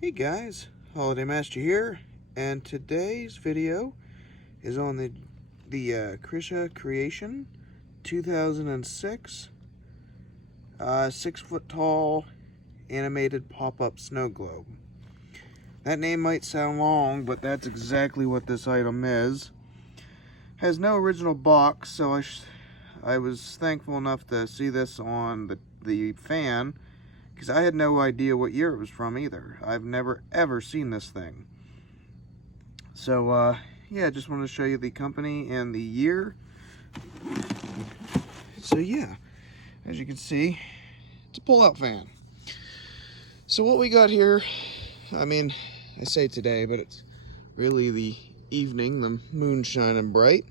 Hey guys, Holiday Master here, and today's video is on the Chrisha Creation 2006 6-foot tall animated pop-up snow globe. That name might sound long, but that's exactly what this item is. Has no original box, so I was thankful enough to see this on the fan, because I had no idea what year it was from either. I've never ever seen this thing. So yeah, just wanted to show you the company and the year. So yeah, as you can see, it's a pull-out fan. So what we got here, I mean, I say today, but it's really the evening, the moon shining bright,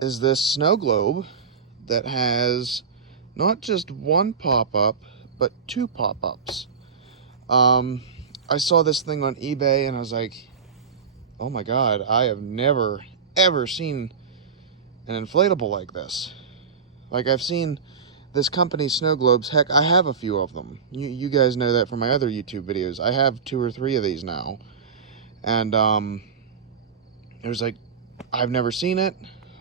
is this snow globe that has not just one pop-up, but two pop-ups. I saw this thing on eBay and I was like, oh my god, I have never ever seen an inflatable like this. Like, I've seen this company's snow globes. Heck, I have a few of them. You guys know that from my other YouTube videos. I have 2 or 3 of these now. And it was like, I've never seen it.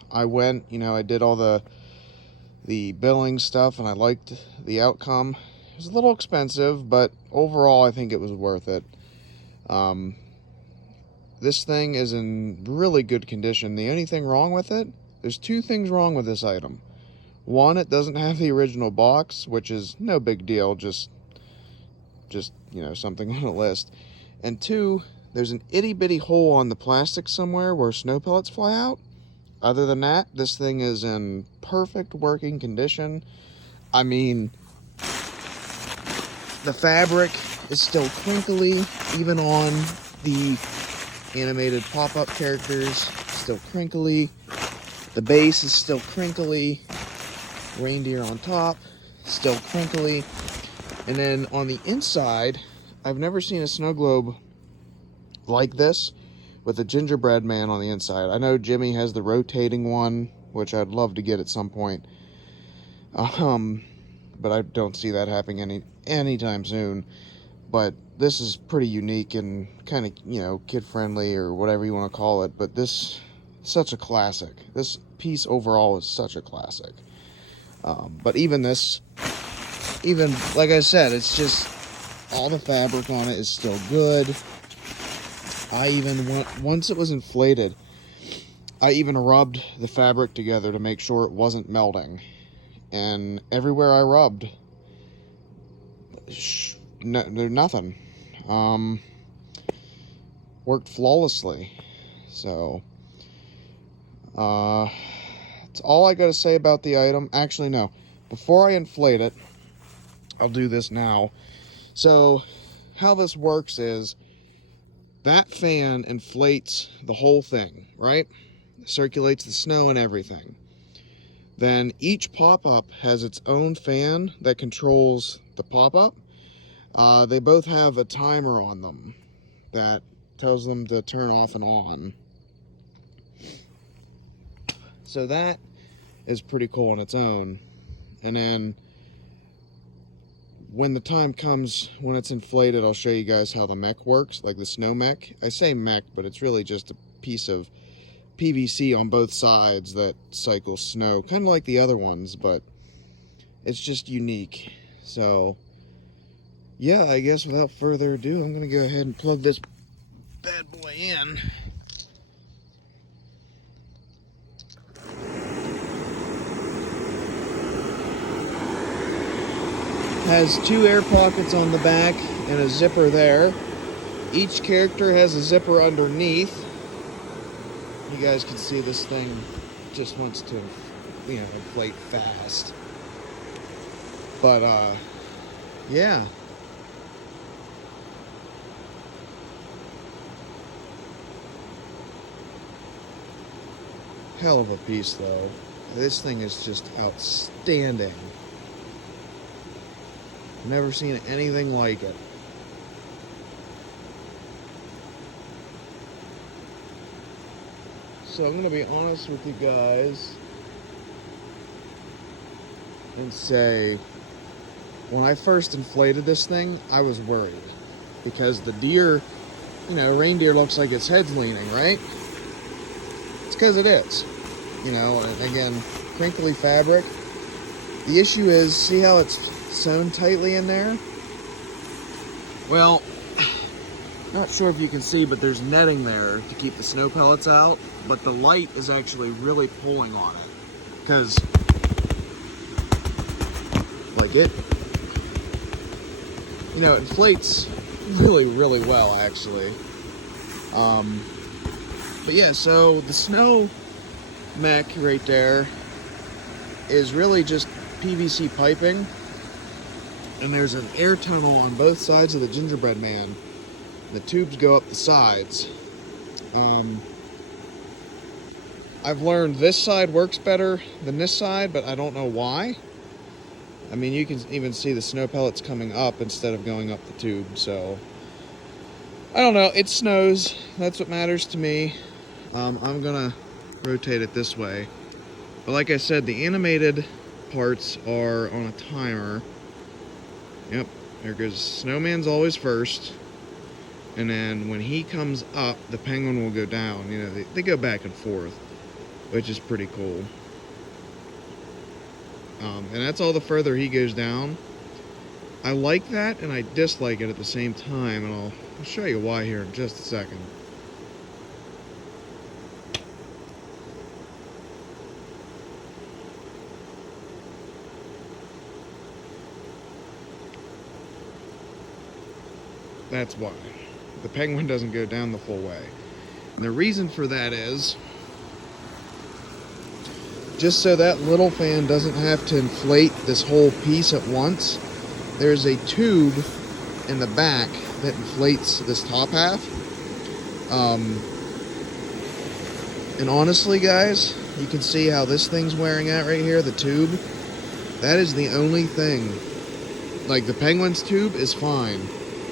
I went, I did all the billing stuff, and I liked the outcome. It was a little expensive, but overall I think it was worth it. This thing is in really good condition. The only thing wrong with it, there's 2 things wrong with this item. One, it doesn't have the original box, which is no big deal, just something on a list. And 2, there's an itty-bitty hole on the plastic somewhere where snow pellets fly out. Other than that, this thing is in perfect working condition. I mean, the fabric is still crinkly, even on the animated pop-up characters, still crinkly. The base is still crinkly. Reindeer on top, still crinkly. And then on the inside, I've never seen a snow globe like this with a gingerbread man on the inside. I know Jimmy has the rotating one, which I'd love to get at some point. But I don't see that happening anytime soon. But this is pretty unique and kind of, kid-friendly or whatever you want to call it. But this, such a classic. This piece overall is such a classic. But even like I said, it's just all the fabric on it is still good. I even once it was inflated, I even rubbed the fabric together to make sure it wasn't melting. And everywhere I rubbed, there's nothing. Worked flawlessly. So, that's all I got to say about the item. Actually, no. Before I inflate it, I'll do this now. So, how this works is, that fan inflates the whole thing, right? Circulates the snow and everything. Then each pop-up has its own fan that controls the pop-up. They both have a timer on them that tells them to turn off and on. So that is pretty cool on its own. And then when the time comes, when it's inflated, I'll show you guys how the mech works, like the snow mech. I say mech, but it's really just a piece of PVC on both sides that cycles snow, kind of like the other ones, but it's just unique. So, yeah, I guess without further ado, I'm going to go ahead and plug this bad boy in. Has 2 air pockets on the back and a zipper there. Each character has a zipper underneath. You guys can see this thing just wants to, inflate fast. But, yeah. Hell of a piece, though. This thing is just outstanding. Never seen anything like it. So I'm going to be honest with you guys and say when I first inflated this thing, I was worried because the deer, you know, reindeer looks like its head's leaning, right? It's because it is, you know, and again, crinkly fabric. The issue is, see how it's sewn tightly in there? Well, not sure if you can see, but there's netting there to keep the snow pellets out, but the light is actually really pulling on it because, like, it, you know, it inflates really, really well, actually. But yeah, so the snow mech right there is really just PVC piping, and there's an air tunnel on both sides of the gingerbread man. The tubes go up the sides. I've learned this side works better than this side, but I don't know why. I mean, you can even see the snow pellets coming up instead of going up the tube, so I don't know. It snows. That's what matters to me. I'm gonna rotate it this way. But like I said, the animated parts are on a timer. Yep, there goes Snowman's always first. And then when he comes up, the penguin will go down. You know, they go back and forth, which is pretty cool. And that's all the further he goes down. I like that and I dislike it at the same time, and I'll show you why here in just a second. That's why. The penguin doesn't go down the full way. And the reason for that is just so that little fan doesn't have to inflate this whole piece at once. There's a tube in the back that inflates this top half. And honestly, guys, you can see how this thing's wearing out right here, the tube. That is the only thing. Like, the penguin's tube is fine.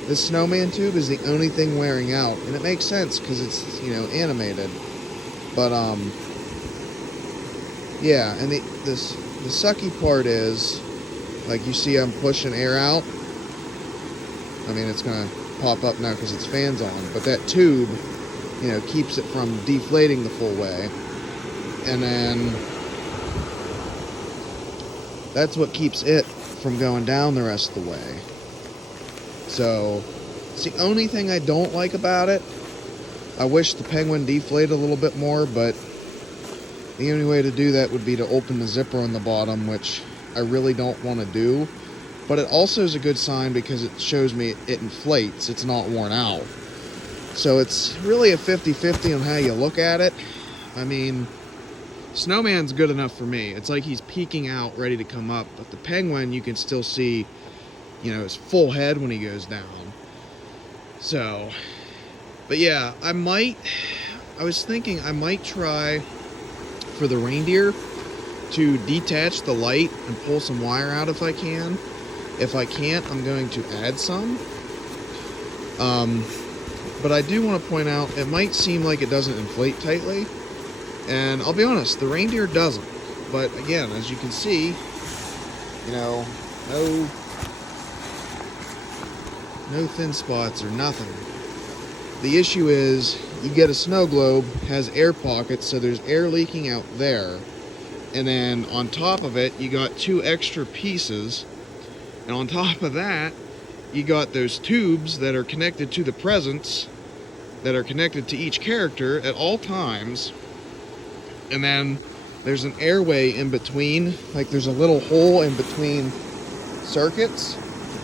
This snowman tube is the only thing wearing out, and it makes sense because it's, you know, animated. But yeah, and the sucky part is, like, you see I'm pushing air out. I mean, it's gonna pop up now because its fan's on, but that tube, you know, keeps it from deflating the full way, and then that's what keeps it from going down the rest of the way. So, it's the only thing I don't like about it. I wish the penguin deflated a little bit more, but the only way to do that would be to open the zipper on the bottom, which I really don't want to do. But it also is a good sign because it shows me it inflates, it's not worn out. So it's really a 50-50 on how you look at it. I mean, Snowman's good enough for me. It's like he's peeking out, ready to come up, but the penguin, you can still see, you know, his full head when he goes down. So, but yeah, I was thinking I might try for the reindeer to detach the light and pull some wire out if I can. If I can't, I'm going to add some. But I do want to point out, it might seem like it doesn't inflate tightly, and I'll be honest, the reindeer doesn't. But again, as you can see, you know, no thin spots or nothing. The issue is, you get a snow globe, has air pockets, so there's air leaking out there. And then on top of it, you got two extra pieces. And on top of that, you got those tubes that are connected to the presents, that are connected to each character at all times. And then there's an airway in between, like there's a little hole in between circuits.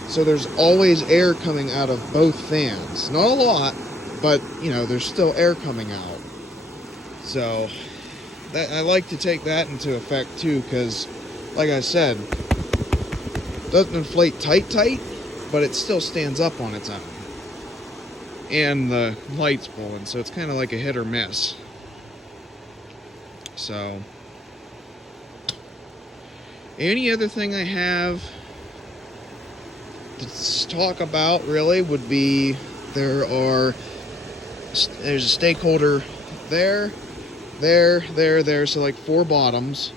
So there's always air coming out of both fans. Not a lot, but, you know, there's still air coming out. So I like to take that into effect too, because, like I said, it doesn't inflate tight, but it still stands up on its own. And the light's pulling, so it's kind of like a hit or miss. So, any other thing I have to talk about really would be there's a stakeholder there, so like 4 bottoms,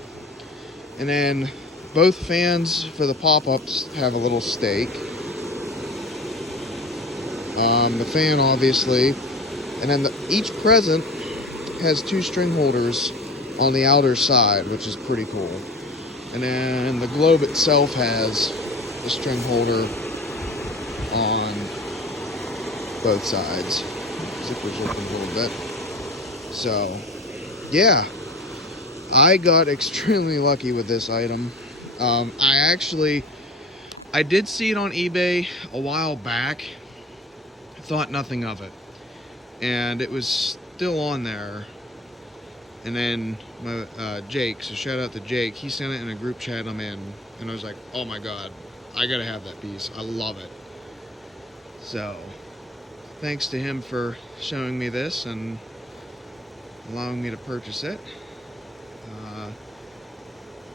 and then both fans for the pop-ups have a little stake. The fan, obviously, and then each present has 2 string holders on the outer side, which is pretty cool. And then the globe itself has a string holder on both sides. Zipper's open a little bit. So, yeah, I got extremely lucky with this item. I did see it on eBay a while back. Thought nothing of it, and it was still on there. And then my Jake, so shout out to Jake, he sent it in a group chat I'm in, and I was like, oh my god, I gotta have that piece. I love it. So thanks to him for showing me this and allowing me to purchase it.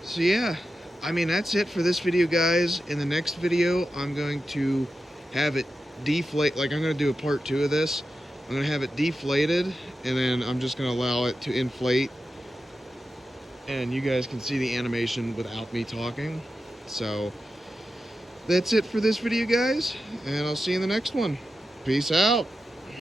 So yeah, I mean, that's it for this video, guys. In the next video, I'm going to have it deflate, like I'm going to do a part 2 of this. I'm going to have it deflated, and then I'm just going to allow it to inflate, and you guys can see the animation without me talking. So that's it for this video, guys, and I'll see you in the next one. Peace out.